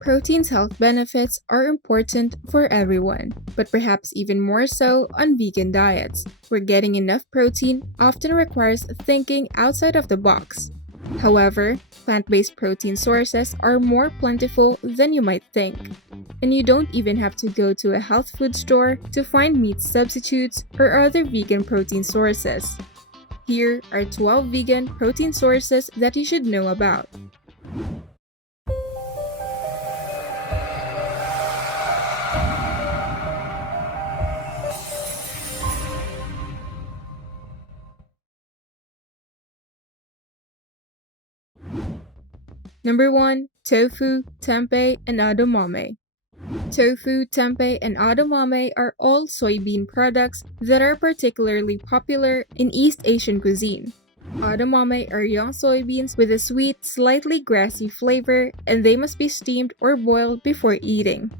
Protein's health benefits are important for everyone, but perhaps even more so on vegan diets, where getting enough protein often requires thinking outside of the box. However, plant-based protein sources are more plentiful than you might think, and you don't even have to go to a health food store to find meat substitutes or other vegan protein sources. Here are 12 vegan protein sources that you should know about. Number 1. Tofu, tempeh, and edamame. Tofu, tempeh, and edamame are all soybean products that are particularly popular in East Asian cuisine. Edamame are young soybeans with a sweet, slightly grassy flavor, and they must be steamed or boiled before eating.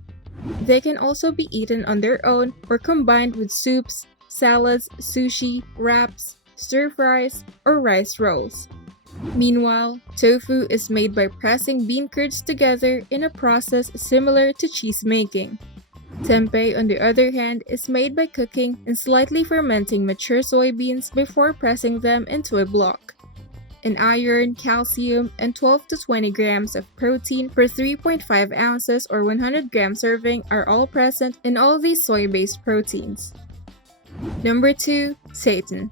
They can also be eaten on their own or combined with soups, salads, sushi, wraps, stir-fries, or rice rolls. Meanwhile, tofu is made by pressing bean curds together in a process similar to cheese making. Tempeh, on the other hand, is made by cooking and slightly fermenting mature soybeans before pressing them into a block. An iron, calcium, and 12 to 20 grams of protein per 3.5 ounces or 100 gram serving are all present in all these soy-based proteins. Number 2. Seitan.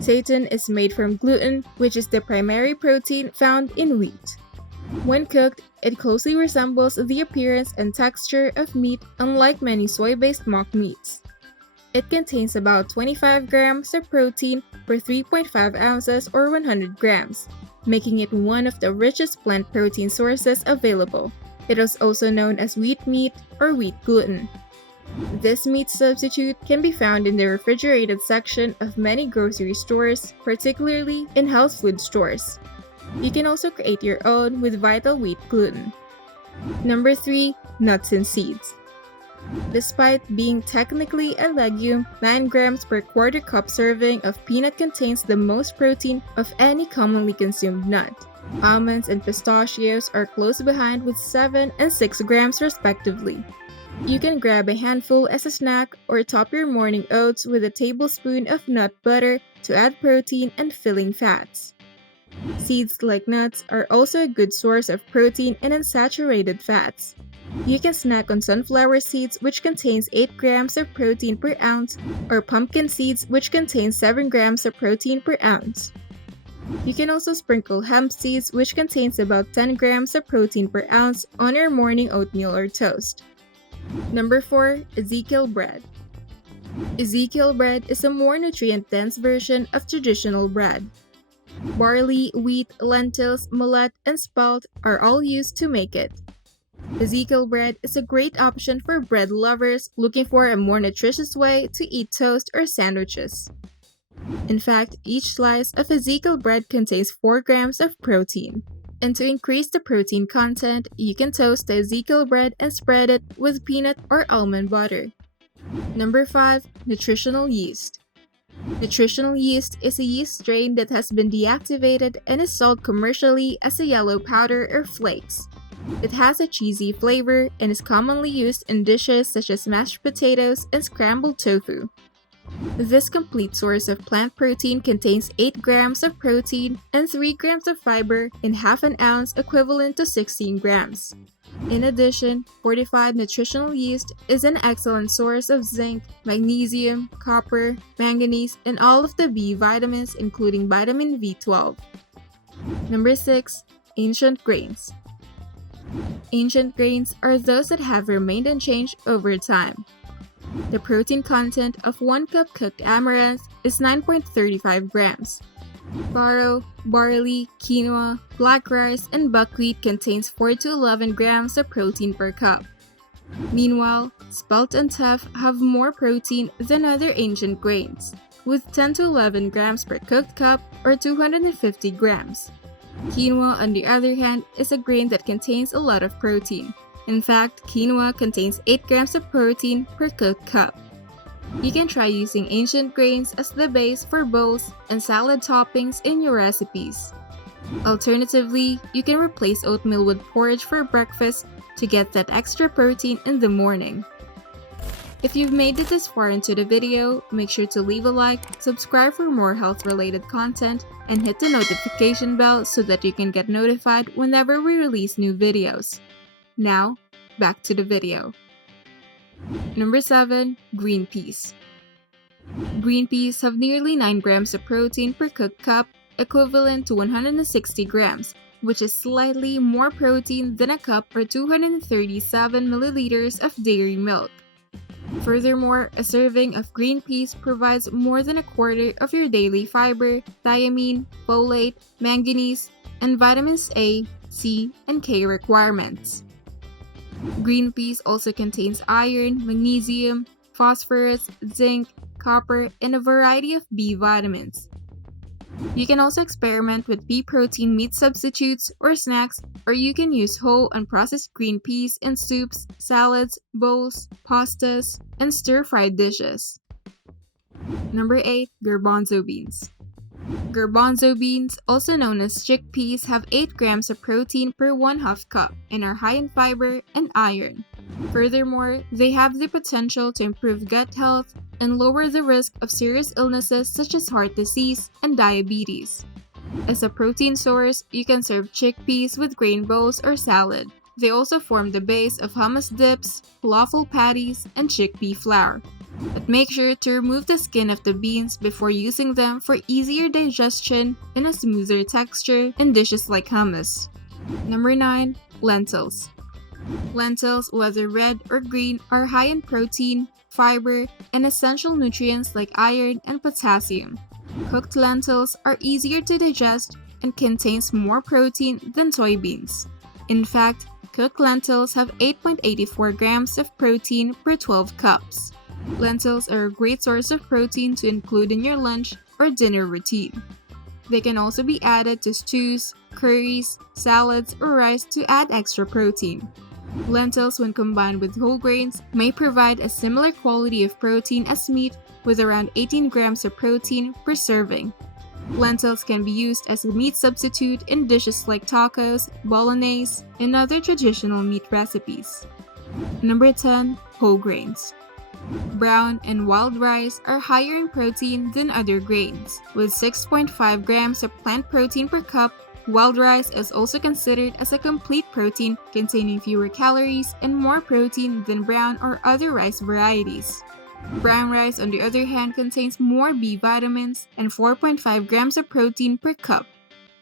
Seitan is made from gluten, which is the primary protein found in wheat. When cooked, it closely resembles the appearance and texture of meat, unlike many soy-based mock meats. It contains about 25 grams of protein per 3.5 ounces or 100 grams, making it one of the richest plant protein sources available. It is also known as wheat meat or wheat gluten. This meat substitute can be found in the refrigerated section of many grocery stores, particularly in health food stores. You can also create your own with vital wheat gluten. Number 3. Nuts and seeds. Despite being technically a legume, 9 grams per quarter cup serving of peanut contains the most protein of any commonly consumed nut. Almonds and pistachios are close behind with 7 and 6 grams respectively. You can grab a handful as a snack or top your morning oats with a tablespoon of nut butter to add protein and filling fats. Seeds like nuts are also a good source of protein and unsaturated fats. You can snack on sunflower seeds, which contains 8 grams of protein per ounce, or pumpkin seeds, which contain 7 grams of protein per ounce. You can also sprinkle hemp seeds, which contains about 10 grams of protein per ounce, on your morning oatmeal or toast. Number 4. Ezekiel Bread. Ezekiel Bread is a more nutrient-dense version of traditional bread. Barley, wheat, lentils, millet, and spelt are all used to make it. Ezekiel Bread is a great option for bread lovers looking for a more nutritious way to eat toast or sandwiches. In fact, each slice of Ezekiel Bread contains 4 grams of protein. And to increase the protein content, you can toast the Ezekiel bread and spread it with peanut or almond butter. Number 5. Nutritional Yeast. Nutritional yeast is a yeast strain that has been deactivated and is sold commercially as a yellow powder or flakes. It has a cheesy flavor and is commonly used in dishes such as mashed potatoes and scrambled tofu. This complete source of plant protein contains 8 grams of protein and 3 grams of fiber in half an ounce, equivalent to 16 grams. In addition, fortified nutritional yeast is an excellent source of zinc, magnesium, copper, manganese, and all of the B vitamins, including vitamin B12. Number 6. Ancient grains. Ancient grains are those that have remained unchanged over time. The protein content of 1 cup cooked amaranth is 9.35 grams. Farro, barley, quinoa, black rice, and buckwheat contains 4 to 11 grams of protein per cup. Meanwhile, spelt and teff have more protein than other ancient grains, with 10 to 11 grams per cooked cup or 250 grams. Quinoa, on the other hand, is a grain that contains a lot of protein. In fact, quinoa contains 8 grams of protein per cooked cup. You can try using ancient grains as the base for bowls and salad toppings in your recipes. Alternatively, you can replace oatmeal with porridge for breakfast to get that extra protein in the morning. If you've made it this far into the video, make sure to leave a like, subscribe for more health-related content, and hit the notification bell so that you can get notified whenever we release new videos. Now, back to the video. Number 7. Green peas. Green peas have nearly 9 grams of protein per cooked cup, equivalent to 160 grams, which is slightly more protein than a cup or 237 milliliters of dairy milk. Furthermore, a serving of green peas provides more than a quarter of your daily fiber, thiamine, folate, manganese, and vitamins A, C, and K requirements. Green peas also contains iron, magnesium, phosphorus, zinc, copper, and a variety of B vitamins. You can also experiment with pea protein meat substitutes or snacks, or you can use whole unprocessed green peas in soups, salads, bowls, pastas, and stir-fried dishes. Number 8. Garbanzo beans. Garbanzo beans, also known as chickpeas, have 8 grams of protein per 1/2 cup and are high in fiber and iron. Furthermore, they have the potential to improve gut health and lower the risk of serious illnesses such as heart disease and diabetes. As a protein source, you can serve chickpeas with grain bowls or salad. They also form the base of hummus dips, falafel patties, and chickpea flour. But make sure to remove the skin of the beans before using them for easier digestion and a smoother texture in dishes like hummus. Number 9. Lentils. Lentils, whether red or green, are high in protein, fiber, and essential nutrients like iron and potassium. Cooked lentils are easier to digest and contains more protein than soybeans. In fact, cooked lentils have 8.84 grams of protein per 12 cups. Lentils are a great source of protein to include in your lunch or dinner routine. They can also be added to stews, curries, salads, or rice to add extra protein. Lentils, when combined with whole grains, may provide a similar quality of protein as meat with around 18 grams of protein per serving. Lentils can be used as a meat substitute in dishes like tacos, bolognese, and other traditional meat recipes. Number 10. Whole grains. Brown and wild rice are higher in protein than other grains. With 6.5 grams of plant protein per cup, wild rice is also considered as a complete protein containing fewer calories and more protein than brown or other rice varieties. Brown rice, on the other hand, contains more B vitamins and 4.5 grams of protein per cup.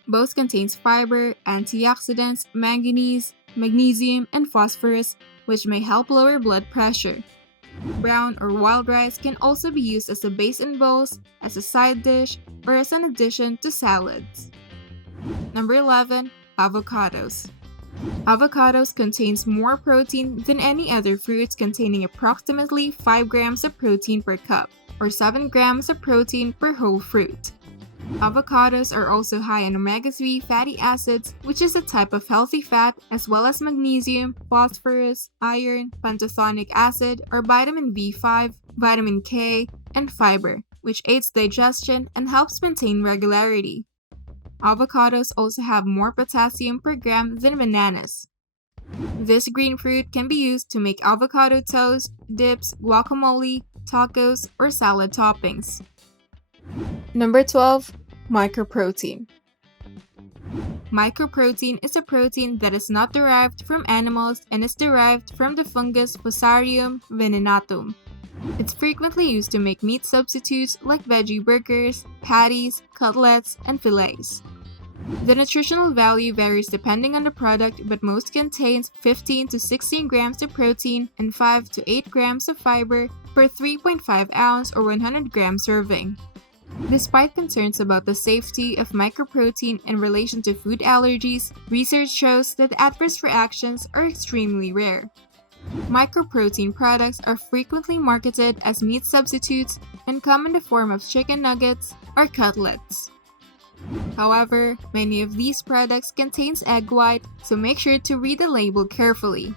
Both contains fiber, antioxidants, manganese, magnesium, and phosphorus, which may help lower blood pressure. Brown or wild rice can also be used as a base in bowls, as a side dish, or as an addition to salads. Number 11. Avocados. Avocados contains more protein than any other fruits, containing approximately 5 grams of protein per cup, or 7 grams of protein per whole fruit. Avocados are also high in omega-3 fatty acids, which is a type of healthy fat, as well as magnesium, phosphorus, iron, pantothenic acid, or vitamin B5, vitamin K, and fiber, which aids digestion and helps maintain regularity. Avocados also have more potassium per gram than bananas. This green fruit can be used to make avocado toast, dips, guacamole, tacos, or salad toppings. Number 12. Microprotein. Microprotein is a protein that is not derived from animals and is derived from the fungus Fusarium venenatum. It's frequently used to make meat substitutes like veggie burgers, patties, cutlets, and fillets. The nutritional value varies depending on the product, but most contains 15 to 16 grams of protein and 5 to 8 grams of fiber per 3.5 ounce or 100 gram serving. Despite concerns about the safety of microprotein in relation to food allergies, research shows that adverse reactions are extremely rare. Microprotein products are frequently marketed as meat substitutes and come in the form of chicken nuggets or cutlets. However, many of these products contain egg white, so make sure to read the label carefully.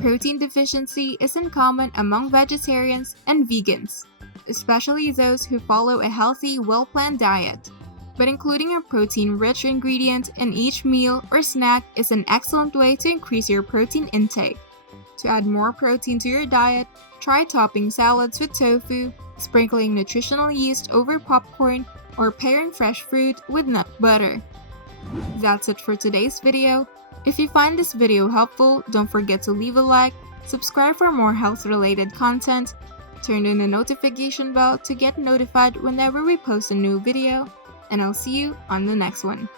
Protein deficiency is uncommon among vegetarians and vegans, especially those who follow a healthy, well-planned diet. but including a protein-rich ingredient in each meal or snack is an excellent way to increase your protein intake. To add more protein to your diet, try topping salads with tofu, sprinkling nutritional yeast over popcorn, or pairing fresh fruit with nut butter. That's it for today's video. If you find this video helpful, don't forget to leave a like, subscribe for more health-related content, turn on the notification bell to get notified whenever we post a new video, and I'll see you on the next one.